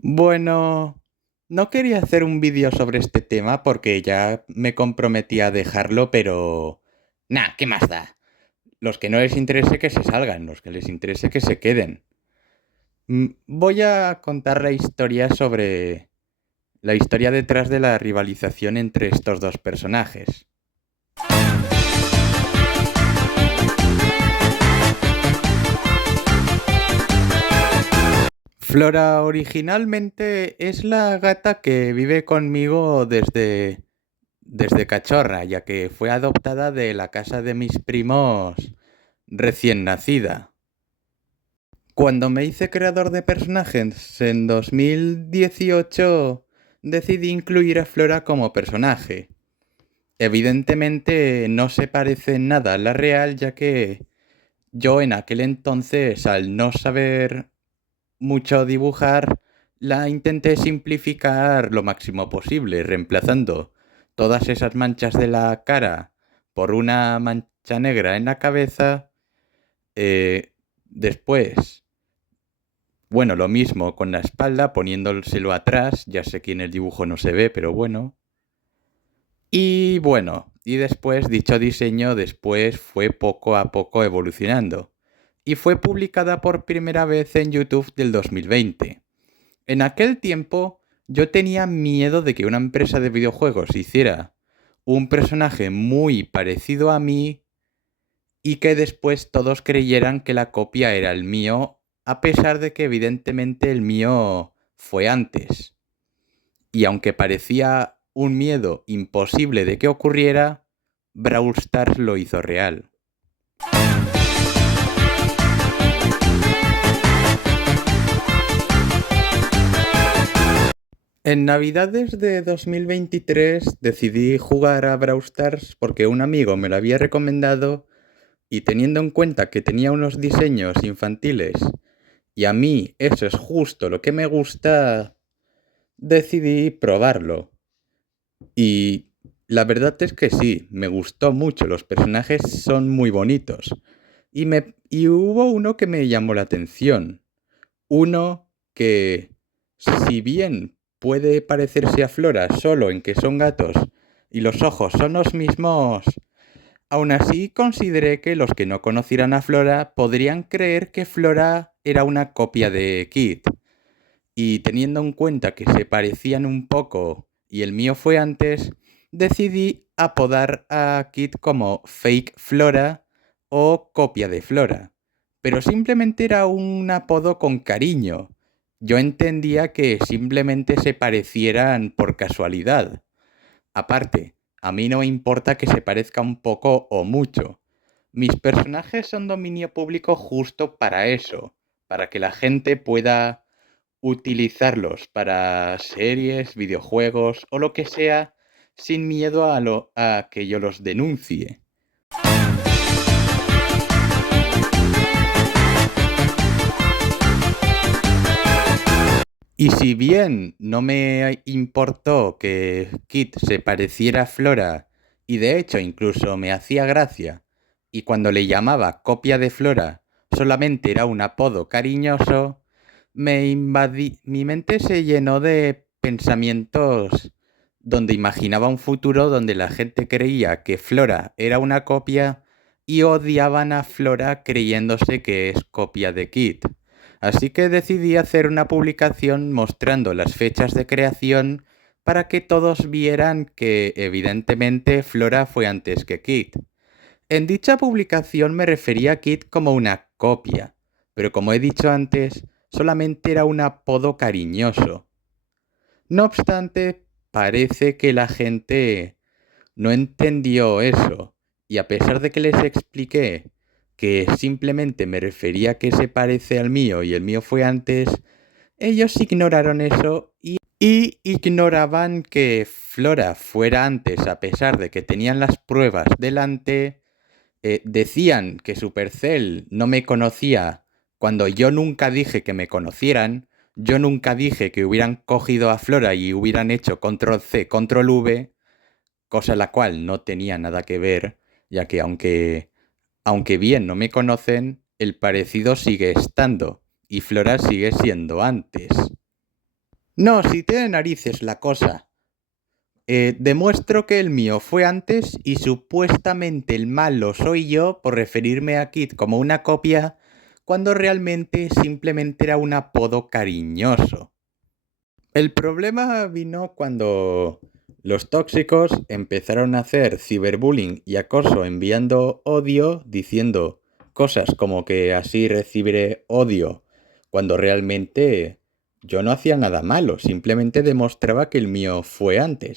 Bueno, no quería hacer un vídeo sobre este tema porque ya me comprometí a dejarlo, pero... Nah, ¿qué más da? Los que no les interese que se salgan, los que les interese que se queden. Voy a contar la historia sobre... la historia detrás de la rivalización entre estos dos personajes. Flora originalmente es la gata que vive conmigo desde cachorra, ya que fue adoptada de la casa de mis primos recién nacida. Cuando me hice creador de personajes en 2018, decidí incluir a Flora como personaje. Evidentemente no se parece en nada a la real, ya que yo en aquel entonces, al no saber mucho dibujar, la intenté simplificar lo máximo posible, reemplazando todas esas manchas de la cara por una mancha negra en la cabeza. Después, bueno, lo mismo con la espalda, poniéndoselo atrás. Ya sé que en el dibujo no se ve, pero bueno. Y bueno, y después dicho diseño después fue poco a poco evolucionando. Y fue publicada por primera vez en YouTube del 2020. En aquel tiempo yo tenía miedo de que una empresa de videojuegos hiciera un personaje muy parecido a mí y que después todos creyeran que la copia era el mío, a pesar de que evidentemente el mío fue antes. Y aunque parecía un miedo imposible de que ocurriera, Brawl Stars lo hizo real. En Navidades de 2023 decidí jugar a Brawl Stars porque un amigo me lo había recomendado y teniendo en cuenta que tenía unos diseños infantiles y a mí eso es justo lo que me gusta, decidí probarlo. Y la verdad es que sí, me gustó mucho, los personajes son muy bonitos. Y hubo uno que me llamó la atención. Uno que, si bien puede parecerse a Flora solo en que son gatos y los ojos son los mismos, aún así consideré que los que no conocieran a Flora podrían creer que Flora era una copia de Kit. Y teniendo en cuenta que se parecían un poco y el mío fue antes, decidí apodar a Kit como Fake Flora o copia de Flora. Pero simplemente era un apodo con cariño. Yo entendía que simplemente se parecieran por casualidad. Aparte, a mí no me importa que se parezca un poco o mucho. Mis personajes son dominio público justo para eso, para que la gente pueda utilizarlos para series, videojuegos o lo que sea sin miedo a que yo los denuncie. Y si bien no me importó que Kit se pareciera a Flora, y de hecho incluso me hacía gracia, y cuando le llamaba copia de Flora solamente era un apodo cariñoso, mi mente se llenó de pensamientos donde imaginaba un futuro donde la gente creía que Flora era una copia y odiaban a Flora creyéndose que es copia de Kit. Así que decidí hacer una publicación mostrando las fechas de creación para que todos vieran que evidentemente Flora fue antes que Kit. En dicha publicación me refería a Kit como una copia, pero como he dicho antes, solamente era un apodo cariñoso. No obstante, parece que la gente no entendió eso, y a pesar de que les expliqué que simplemente me refería a que se parece al mío y el mío fue antes, ellos ignoraron eso y ignoraban que Flora fuera antes a pesar de que tenían las pruebas delante. Decían que Supercell no me conocía cuando yo nunca dije que me conocieran. Yo nunca dije que hubieran cogido a Flora y hubieran hecho control C, control V, cosa la cual no tenía nada que ver, ya que aunque bien no me conocen, el parecido sigue estando y Flora sigue siendo antes. No, si tiene narices la cosa. Demuestro que el mío fue antes y supuestamente el malo soy yo por referirme a Kit como una copia cuando realmente simplemente era un apodo cariñoso. El problema vino cuando los tóxicos empezaron a hacer ciberbullying y acoso enviando odio diciendo cosas como que así recibiré odio cuando realmente yo no hacía nada malo, simplemente demostraba que el mío fue antes.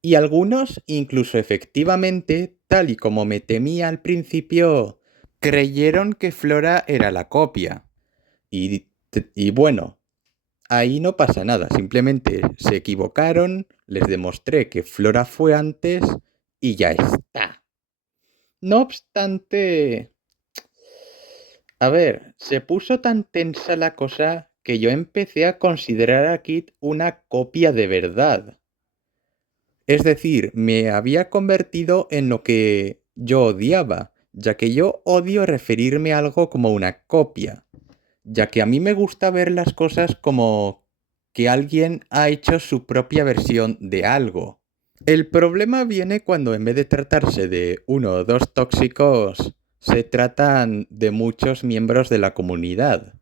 Y algunos, incluso efectivamente, tal y como me temía al principio, creyeron que Flora era la copia. Y bueno, ahí no pasa nada, simplemente se equivocaron, les demostré que Flora fue antes y ya está. No obstante, a ver, se puso tan tensa la cosa que yo empecé a considerar a Kit una copia de verdad. Es decir, me había convertido en lo que yo odiaba, ya que yo odio referirme a algo como una copia, ya que a mí me gusta ver las cosas como que alguien ha hecho su propia versión de algo. El problema viene cuando en vez de tratarse de uno o dos tóxicos, se tratan de muchos miembros de la comunidad.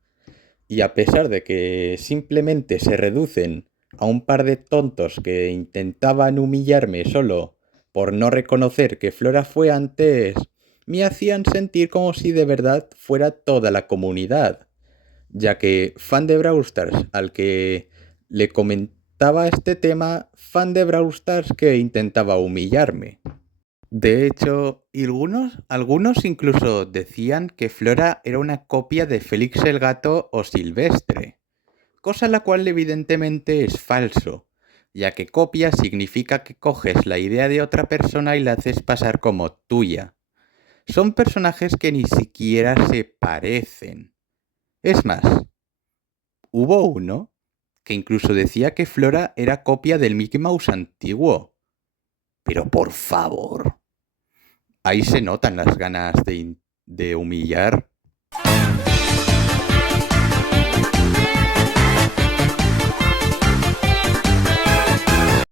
Y a pesar de que simplemente se reducen a un par de tontos que intentaban humillarme solo por no reconocer que Flora fue antes, me hacían sentir como si de verdad fuera toda la comunidad, ya que fan de Brawl Stars al que le comentaba este tema, fan de Brawl Stars que intentaba humillarme. De hecho, algunos incluso decían que Flora era una copia de Félix el Gato o Silvestre, cosa la cual evidentemente es falso, ya que copia significa que coges la idea de otra persona y la haces pasar como tuya. Son personajes que ni siquiera se parecen. Es más, hubo uno que incluso decía que Flora era copia del Mickey Mouse antiguo. Pero por favor. Ahí se notan las ganas de humillar.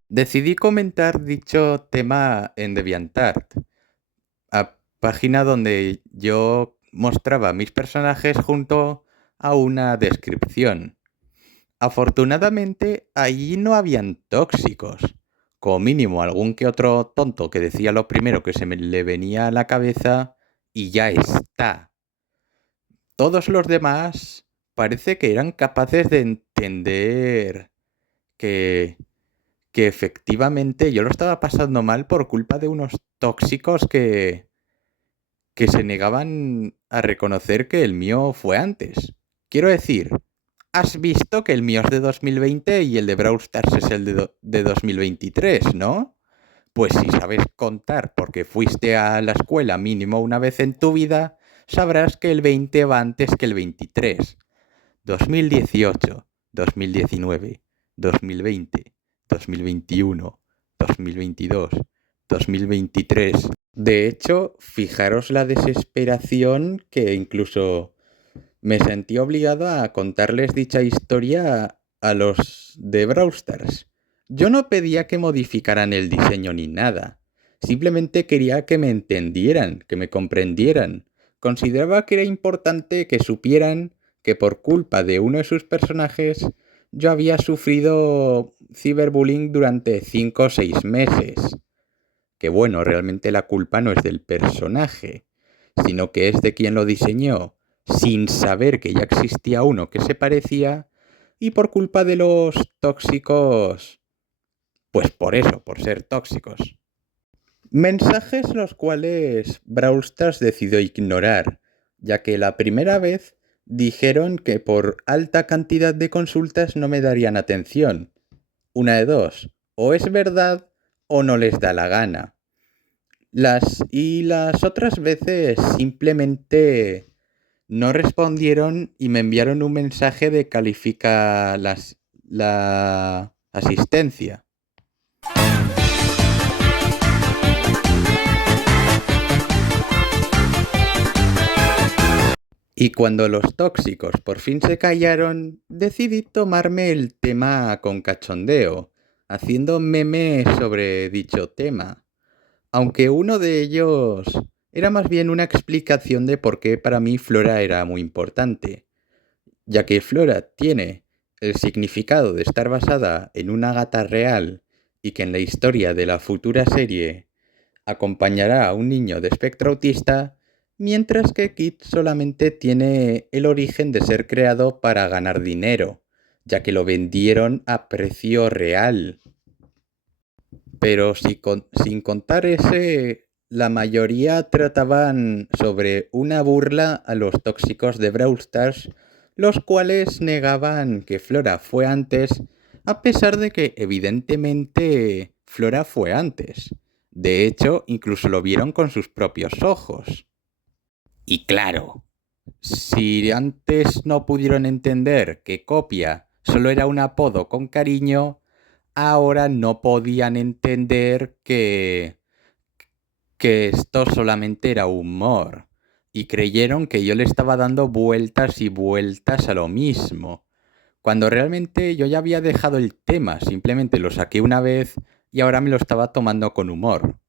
Decidí comentar dicho tema en DeviantArt, a página donde yo mostraba mis personajes junto a una descripción. Afortunadamente, allí no habían tóxicos. Como mínimo algún que otro tonto que decía lo primero que se me le venía a la cabeza y ya está. Todos los demás parece que eran capaces de entender que efectivamente yo lo estaba pasando mal por culpa de unos tóxicos que se negaban a reconocer que el mío fue antes. Quiero decir, has visto que el mío es de 2020 y el de Brawl Stars es el de 2023, ¿no? Pues si sabes contar porque fuiste a la escuela mínimo una vez en tu vida, sabrás que el 20 va antes que el 23. 2018, 2019, 2020, 2021, 2022, 2023. De hecho, fijaros la desesperación que incluso me sentí obligado a contarles dicha historia a los de Brawl Stars. Yo no pedía que modificaran el diseño ni nada. Simplemente quería que me entendieran, que me comprendieran. Consideraba que era importante que supieran que por culpa de uno de sus personajes yo había sufrido ciberbullying durante 5 o 6 meses. Que bueno, realmente la culpa no es del personaje, sino que es de quien lo diseñó, sin saber que ya existía uno que se parecía, y por culpa de los tóxicos, pues por eso, por ser tóxicos. Mensajes los cuales Brawl Stars decidió ignorar, ya que la primera vez dijeron que por alta cantidad de consultas no me darían atención. Una de dos, o es verdad o no les da la gana. Las otras veces simplemente no respondieron y me enviaron un mensaje de califica la asistencia. Y cuando los tóxicos por fin se callaron, decidí tomarme el tema con cachondeo, haciendo memes sobre dicho tema, aunque uno de ellos era más bien una explicación de por qué para mí Flora era muy importante, ya que Flora tiene el significado de estar basada en una gata real y que en la historia de la futura serie acompañará a un niño de espectro autista, mientras que Kit solamente tiene el origen de ser creado para ganar dinero, ya que lo vendieron a precio real. Pero sin contar ese, la mayoría trataban sobre una burla a los tóxicos de Brawl Stars, los cuales negaban que Flora fue antes, a pesar de que evidentemente Flora fue antes. De hecho, incluso lo vieron con sus propios ojos. Y claro, si antes no pudieron entender que Copia solo era un apodo con cariño, ahora no podían entender que esto solamente era humor. Y creyeron que yo le estaba dando vueltas y vueltas a lo mismo. Cuando realmente yo ya había dejado el tema, simplemente lo saqué una vez y ahora me lo estaba tomando con humor.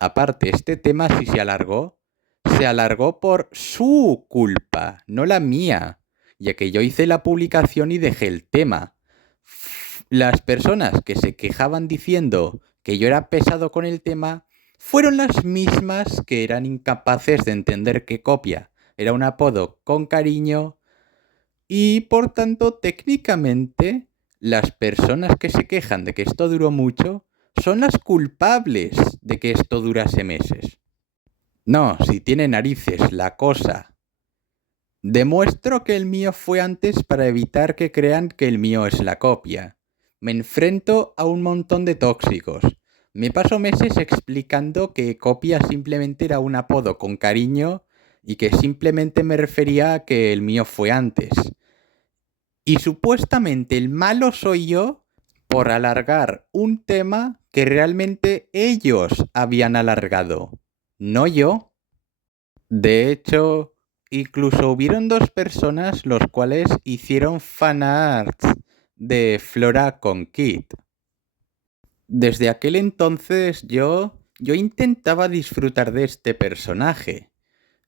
Aparte, este tema si se alargó por su culpa, no la mía, ya que yo hice la publicación y dejé el tema. Las personas que se quejaban diciendo que yo era pesado con el tema fueron las mismas que eran incapaces de entender que Copia era un apodo con cariño y por tanto técnicamente las personas que se quejan de que esto duró mucho son las culpables de que esto durase meses. No, si tiene narices la cosa. Demuestro que el mío fue antes para evitar que crean que el mío es la copia. Me enfrento a un montón de tóxicos. Me paso meses explicando que copia simplemente era un apodo con cariño y que simplemente me refería a que el mío fue antes. Y supuestamente el malo soy yo por alargar un tema que realmente ellos habían alargado, no yo. De hecho, incluso hubieron dos personas los cuales hicieron fanarts de Flora con Kit. Desde aquel entonces yo intentaba disfrutar de este personaje,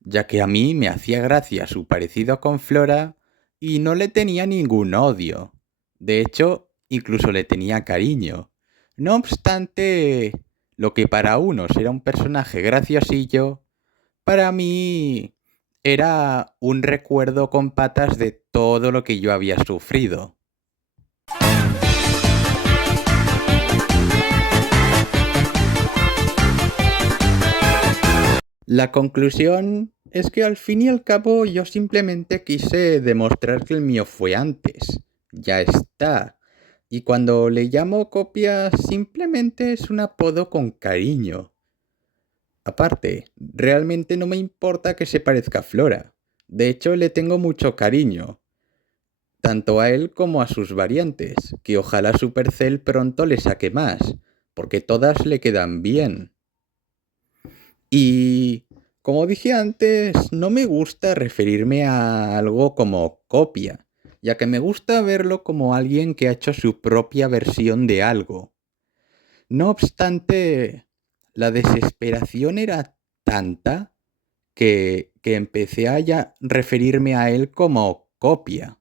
ya que a mí me hacía gracia su parecido con Flora y no le tenía ningún odio. De hecho, incluso le tenía cariño. No obstante, lo que para unos era un personaje graciosillo, para mí era un recuerdo con patas de todo lo que yo había sufrido. La conclusión es que al fin y al cabo yo simplemente quise demostrar que el mío fue antes. Ya está. Y cuando le llamo copia simplemente es un apodo con cariño. Aparte, realmente no me importa que se parezca a Flora. De hecho, le tengo mucho cariño. Tanto a él como a sus variantes, que ojalá Supercell pronto le saque más, porque todas le quedan bien. Y como dije antes, no me gusta referirme a algo como copia, ya que me gusta verlo como alguien que ha hecho su propia versión de algo. No obstante, la desesperación era tanta que empecé a ya referirme a él como copia.